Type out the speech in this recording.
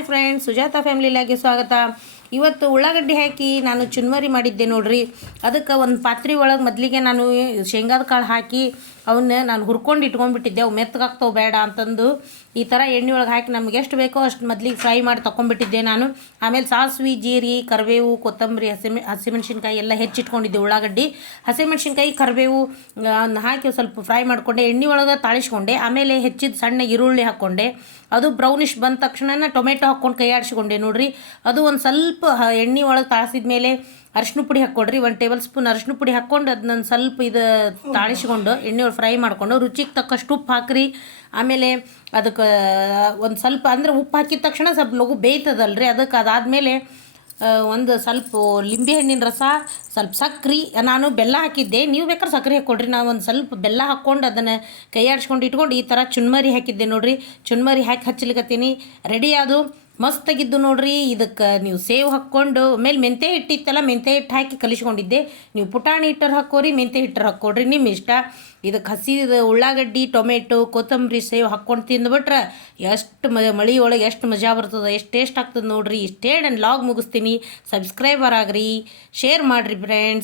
Hi friends, Sujata ಫ್ಯಾಮಿಲಿಲಾಗೆ ಸ್ವಾಗತ. ಇವತ್ತು ಉಳ್ಳಾಗಡ್ಡಿ ಹಾಕಿ ನಾನು ಚುನ್ಮರಿ ಮಾಡಿದ್ದೆ ನೋಡ್ರಿ. ಅದಕ್ಕೆ ಒಂದು ಪಾತ್ರೆ ಒಳಗೆ ಮೊದಲಿಗೆ ನಾನು ಶೇಂಗಾದ ಕಾಳು ಹಾಕಿ ಅವನ್ನ ನಾನು ಹುರ್ಕೊಂಡು ಇಟ್ಕೊಂಡ್ಬಿಟ್ಟಿದ್ದೆ, ಅವು ಮೆತ್ತಗಾಗ್ತಾವೆ ಬೇಡ ಅಂತಂದು ಈ ಥರ ಎಣ್ಣೆ ಒಳಗೆ ಹಾಕಿ ನಮ್ಗೆ ಎಷ್ಟು ಬೇಕೋ ಅಷ್ಟು ಮೊದಲಿಗೆ ಫ್ರೈ ಮಾಡಿ ತೊಗೊಂಡ್ಬಿಟ್ಟಿದ್ದೆ ನಾನು. ಆಮೇಲೆ ಸಾಸಿವೆ, ಜೀರಿ, ಕರಿಬೇವು, ಕೊತ್ತಂಬರಿ ಹಸಿಮೆ ಹಸಿಮೆಣ್ಸಿನ್ಕಾಯಿ ಎಲ್ಲ ಹೆಚ್ಚಿಟ್ಕೊಂಡಿದ್ದೆ ಉಳ್ಳಾಗಡ್ಡಿ. ಹಸಿಮೆಣ್ಸಿನ್ಕಾಯಿ ಕರಿಬೇವು ಹಾಕಿ ಸ್ವಲ್ಪ ಫ್ರೈ ಮಾಡಿಕೊಂಡೆ, ಎಣ್ಣೆ ಒಳಗೆ ತಾಳಿಸ್ಕೊಂಡೆ, ಆಮೇಲೆ ಹೆಚ್ಚಿದ ಸಣ್ಣ ಈರುಳ್ಳಿ ಹಾಕ್ಕೊಂಡೆ ಅದು ಬ್ರೌನಿಷ್ ಬಂದ ತಕ್ಷಣ ಟೊಮೆಟೊ ಹಾಕ್ಕೊಂಡು ಕೈ ಆಡಿಸ್ಕೊಂಡೆ ನೋಡ್ರಿ. ಅದು ಒಂದು ಸ್ವಲ್ಪ ಎಣ್ಣೆ ಒಳಗೆ ತಾಳಿಸಿದ ಮೇಲೆ ಅರಿಶಿನ ಪುಡಿ ಹಾಕ್ಕೊಡ್ರಿ, ಒಂದು ಟೇಬಲ್ ಸ್ಪೂನ್ ಅರಿಶಿನ ಪುಡಿ ಹಾಕ್ಕೊಂಡು ಅದನ್ನ ಸ್ವಲ್ಪ ಇದು ತಾಳಿಸ್ಕೊಂಡು ಎಣ್ಣೆ ಫ್ರೈ ಮಾಡಿಕೊಂಡು ರುಚಿಗೆ ತಕ್ಕಷ್ಟು ಉಪ್ಪು ಹಾಕ್ರಿ. ಆಮೇಲೆ ಅದಕ್ಕೆ ಒಂದು ಸ್ವಲ್ಪ ಅಂದ್ರೆ ಉಪ್ಪು ಹಾಕಿದ ತಕ್ಷಣ ಸ್ವಲ್ಪ ಲಘು ರೀ ಅದಕ್ಕೆ ಅದಾದಮೇಲೆ ಒಂದು ಸ್ವಲ್ಪ ಲಿಂಬೆ ಹಣ್ಣಿನ ರಸ, ಸ್ವಲ್ಪ ಸಕ್ರೆ, ನಾನು ಬೆಲ್ಲ ಹಾಕಿದ್ದೆ. ನೀವು ಬೇಕಾದ್ರೆ ಸಕ್ಕರೆ ಹಾಕ್ಕೊಡ್ರಿ ನಾನು ಒಂದು ಸ್ವಲ್ಪ ಬೆಲ್ಲ ಹಾಕ್ಕೊಂಡು ಅದನ್ನು ಕೈ ಆಡಿಸ್ಕೊಂಡು ಇಟ್ಕೊಂಡು ಈ ಥರ ಚುನ್ಮರಿ ಹಾಕಿದ್ದೆ ನೋಡಿರಿ. ಚುನ್ಮರಿ ಹಾಕಿ ಹಚ್ಚಲಿಕತ್ತೀನಿ ರೆಡಿ ಅದು ಮಸ್ತಾಗಿದ್ದು ನೋಡ್ರಿ, ಇದಕ್ಕೆ ನೀವು ಸೇವ್ ಹಾಕ್ಕೊಂಡು, ಮೇಲೆ ಮೆಂತೆ ಹಿಟ್ಟಿತ್ತಲ್ಲ ಮೆಂತೆ ಹಿಟ್ಟು ಹಾಕಿ ಕಲಿಸ್ಕೊಂಡಿದ್ದೆ. ನೀವು ಪುಟಾಣಿ ಹಿಟ್ಟರು ಹಾಕೋರಿ ಮೆಂತೆ ಹಿಟ್ಟರು ಹಾಕ್ಕೊಡ್ರಿ ನಿಮ್ಮ ಇಷ್ಟ. ಇದಕ್ಕೆ ಹಸಿ ಉಳ್ಳಾಗಡ್ಡಿ, ಟೊಮೆಟೊ, ಕೊತ್ತಂಬರಿ ಸೇವ್ ಹಾಕ್ಕೊಂಡು ತಿಂದ್ಬಿಟ್ರೆ ಎಷ್ಟು ಮ, ಮಳಿ ಒಳಗೆ ಎಷ್ಟು ಮಜಾ ಬರ್ತದೆ, ಎಷ್ಟು ಟೇಸ್ಟ್ ಆಗ್ತದೆ ನೋಡ್ರಿ. ಇಷ್ಟೇ ನಾನು ಲಾಗ್ ಮುಗಿಸ್ತೀನಿ. ಸಬ್ಸ್ಕ್ರೈಬರ್ ಆಗ್ರಿ, ಶೇರ್ ಮಾಡಿರಿ ಫ್ರೆಂಡ್ಸ್